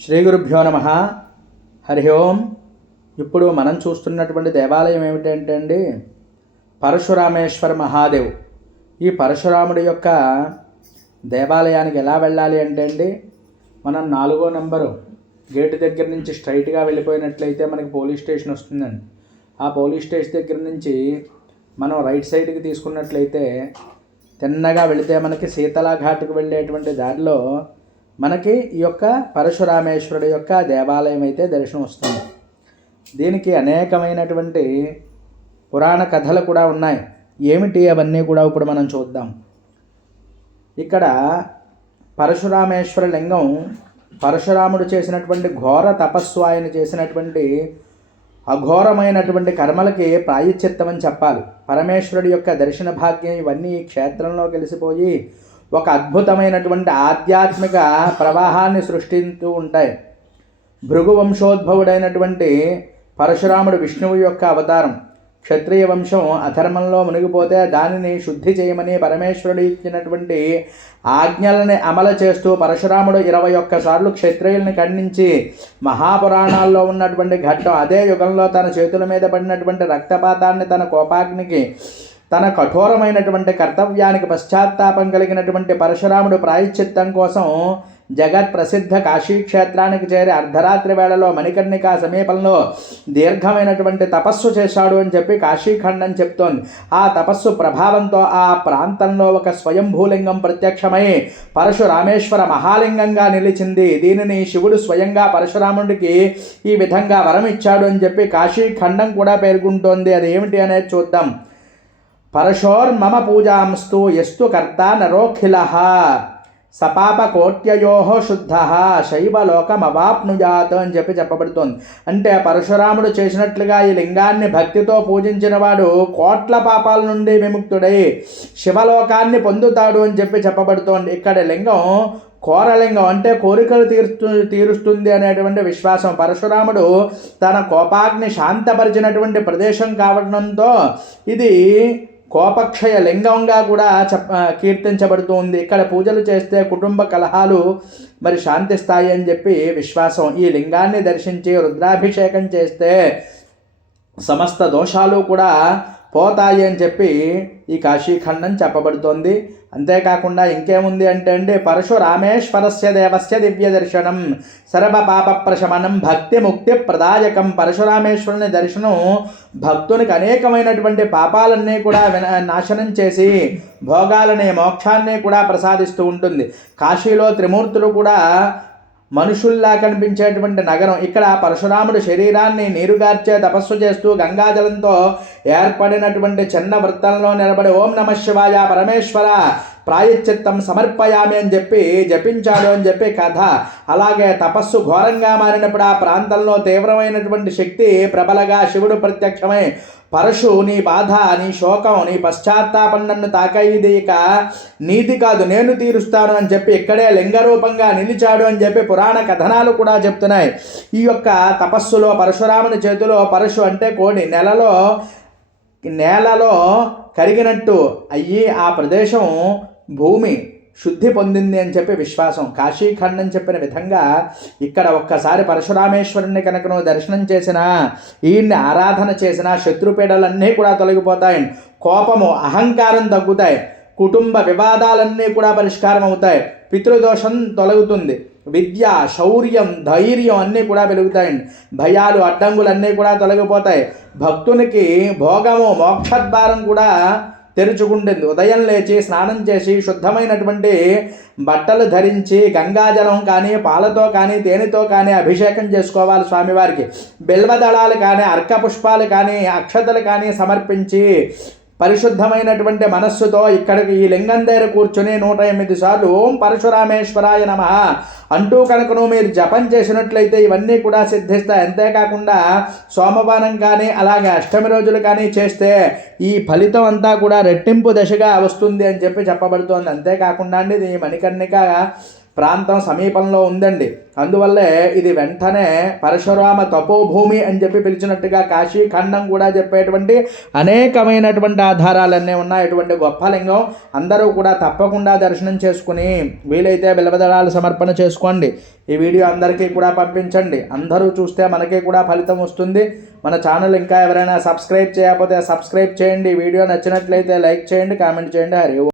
శ్రీ గురుభ్యో నమ. హరి ఓం. ఇప్పుడు మనం చూస్తున్నటువంటి దేవాలయం ఏమిటంటే అండి పరశురామేశ్వర మహాదేవ్. ఈ పరశురాముడి యొక్క దేవాలయానికి ఎలా వెళ్ళాలి అంటే అండి మనం నాలుగో నెంబరు గేటు దగ్గర నుంచి స్ట్రైట్గా వెళ్ళిపోయినట్లయితే మనకి పోలీస్ స్టేషన్ వస్తుందండి. ఆ పోలీస్ స్టేషన్ దగ్గర నుంచి మనం రైట్ సైడ్కి తీసుకున్నట్లయితే తిన్నగా వెళితే మనకి శీతలా ఘాట్కి వెళ్ళేటువంటి దారిలో మనకి ఈ యొక్క పరశురామేశ్వరుడు యొక్క దేవాలయం అయితే దర్శనం వస్తుంది. దీనికి అనేకమైనటువంటి పురాణ కథలు కూడా ఉన్నాయి. ఏమిటి అవన్నీ కూడా ఇప్పుడు మనం చూద్దాం. ఇక్కడ పరశురామేశ్వర లింగం పరశురాముడు చేసినటువంటి ఘోర తపస్సు ఆయన చేసినటువంటి అఘోరమైనటువంటి కర్మలకి ప్రాయశ్చిత్తం అని చెప్పాలి. పరమేశ్వరుడి యొక్క దర్శన భాగ్యం ఇవన్నీ క్షేత్రంలో కలిసిపోయి ఒక అద్భుతమైనటువంటి ఆధ్యాత్మిక ప్రవాహాన్ని సృష్టిస్తూ ఉంటాయి. భృగు వంశోద్భవుడైనటువంటి పరశురాముడు విష్ణువు యొక్క అవతారం. క్షత్రియ వంశం అధర్మంలో మునిగిపోతే దానిని శుద్ధి చేయమని పరమేశ్వరుడు ఇచ్చినటువంటి ఆజ్ఞలని అమలు చేస్తూ పరశురాముడు ఇరవై ఒక్కసార్లు క్షత్రియుల్ని ఖండించి మహాపురాణాల్లో ఉన్నటువంటి ఘట్టం అదే యుగంలో తన చేతుల మీద పడినటువంటి రక్తపాతాన్ని తన కోపాగ్నికి తన కఠోరమైనటువంటి కర్తవ్యానికి పశ్చాత్తాపం కలిగినటువంటి పరశురాముడు ప్రాయశ్చిత్తం కోసం జగత్ ప్రసిద్ధ కాశీక్షేత్రానికి చేరి అర్ధరాత్రి వేళలో మణికర్ణిక సమీపంలో దీర్ఘమైనటువంటి తపస్సు చేశాడు అని చెప్పి కాశీఖండం చెప్తోంది. ఆ తపస్సు ప్రభావంతో ఆ ప్రాంతంలో ఒక స్వయంభూలింగం ప్రత్యక్షమై పరశురామేశ్వర మహాలింగంగా నిలిచింది. దీనిని శివుడు స్వయంగా పరశురాముడికి ఈ విధంగా వరం ఇచ్చాడు అని చెప్పి కాశీఖండం కూడా పేర్కొంటోంది. అది ఏమిటి అనేది చూద్దాం. పరశోర్మమ పూజాంస్తు ఎస్తు కర్త నరోఖిల సపాపకోట్యయో శుద్ధ శైవలోకమవాప్నుయాత్ అని చెప్పి చెప్పబడుతోంది. అంటే పరశురాముడు చేసినట్లుగా ఈ లింగాన్ని భక్తితో పూజించిన వాడు కోట్ల పాపాల నుండి విముక్తుడై శివలోకాన్ని పొందుతాడు అని చెప్పి చెప్పబడుతోంది. ఇక్కడ లింగం కోరలింగం అంటే కోరికలు తీరుస్తు తీరుస్తుంది అనేటువంటి విశ్వాసం. పరశురాముడు తన కోపాగ్ని శాంతపరిచినటువంటి ప్రదేశం కావడంతో ఇది కోపక్షయ లింగంగా కూడా చెప్ప కీర్తించబడుతుంది. ఇక్కడ పూజలు చేస్తే కుటుంబ కలహాలు మరి శాంతిస్తాయి అని చెప్పి విశ్వాసం. ఈ లింగాన్ని దర్శించి రుద్రాభిషేకం చేస్తే సమస్త దోషాలు కూడా పోతాయి అని చెప్పి ఈ కాశీఖండం చెప్పబడుతోంది. అంతేకాకుండా ఇంకేముంది అంటే అండి పరశురామేశ్వరస్య దేవస్య దివ్య దర్శనం సర్వ పాప ప్రశమనం భక్తి ముక్తి ప్రదాయకం. పరశురామేశ్వరుని దర్శనం భక్తునికి అనేకమైనటువంటి పాపాలన్నీ కూడా విన నాశనం చేసి భోగాలని మోక్షాన్ని కూడా ప్రసాదిస్తూ ఉంటుంది. కాశీలో త్రిమూర్తులు కూడా మనుషుల్లా కనిపించేటువంటి నగరం. ఇక్కడ పరశురాముడు శరీరాన్ని నీరుగార్చే తపస్సు చేస్తూ గంగాజలంతో ఏర్పడినటువంటి చిన్న వృత్తంలో నిలబడి ఓం నమ శివాయ పరమేశ్వర ప్రాయశ్చిత్తం సమర్పయామి అని చెప్పి జపించాడు అని చెప్పి కథ. అలాగే తపస్సు ఘోరంగా మారినప్పుడు ఆ ప్రాంతంలో తీవ్రమైనటువంటి శక్తి ప్రబలగా శివుడు ప్రత్యక్షమై పరశు నీ బాధ నీ శోకం నీ పశ్చాత్తాపం నన్ను తాకయ్యేది ఇక నీతి కాదు నేను తీరుస్తాను అని చెప్పి ఇక్కడే లింగరూపంగా నిలిచాడు అని చెప్పి పురాణ కథనాలు కూడా చెప్తున్నాయి. ఈ యొక్క తపస్సులో పరశురాముని చేతిలో పరశు అంటే కోడి నెలలో నేలలో కరిగినట్టు అయ్యి ఆ ప్రదేశం భూమి శుద్ధి పొందింది అని చెప్పి విశ్వాసం. కాశీఖండం చెప్పిన విధంగా ఇక్కడ ఒక్కసారి పరశురామేశ్వరుణ్ణి కనుక నువ్వు దర్శనం చేసినా ఈయన్ని ఆరాధన చేసినా శత్రుపీడలన్నీ కూడా తొలగిపోతాయి. కోపము అహంకారం తగ్గుతాయి. కుటుంబ వివాదాలన్నీ కూడా పరిష్కారం అవుతాయి. పితృదోషం తొలగుతుంది. విద్య శౌర్యం ధైర్యం అన్నీ కూడా పెరుగుతాయండి భయాలు అడ్డంగులు అన్నీ కూడా తొలగిపోతాయి. భక్తునికి భోగము మోక్షద్వారం కూడా తెరుచుకుంటుంది ఉదయం లేచి స్నానం చేసి శుద్ధమైనటువంటి బట్టలు ధరించి గంగాజలం కానీ పాలతో కానీ తేనెతో కానీ అభిషేకం చేసుకోవాలి స్వామివారికి. బిల్వదళాలు కానీ అర్క పుష్పాలు కానీ అక్షతలు కానీ సమర్పించి పరిశుద్ధమైనటువంటి మనస్సుతో ఇక్కడికి ఈ లింగం దగ్గర కూర్చుని నూట ఎనిమిది సార్లు ఓం పరశురామేశ్వరాయ నమ అంటూ కనుకను మీరు జపం చేసినట్లయితే ఇవన్నీ కూడా సిద్ధిస్తాయి. అంతేకాకుండా సోమవారం కానీ అలాగే అష్టమి రోజులు కానీ చేస్తే ఈ ఫలితం అంతా కూడా రెట్టింపు దశగా వస్తుంది అని చెప్పి చెప్పబడుతోంది. అంతేకాకుండా అండి ఇది మణికర్ణిక ప్రాంతం సమీపంలో ఉందండి. అందువల్లే ఇది వెంటనే పరశురామ తపోభూమి అని చెప్పి పిలిచినట్టుగా కాశీ ఖండం కూడా చెప్పేటువంటి అనేకమైనటువంటి ఆధారాలన్నీ ఉన్నాయి. అటువంటి గొప్ప లింగం అందరూ కూడా తప్పకుండా దర్శనం చేసుకుని వీలైతే బిలవదళాలు సమర్పణ చేసుకోండి. ఈ వీడియో అందరికీ కూడా పంపించండి. అందరూ చూస్తే మనకి కూడా ఫలితం వస్తుంది. మన ఛానల్ ఇంకా ఎవరైనా సబ్స్క్రైబ్ చేయకపోతే సబ్స్క్రైబ్ చేయండి. వీడియో నచ్చినట్లయితే లైక్ చేయండి కామెంట్ చేయండి. హరి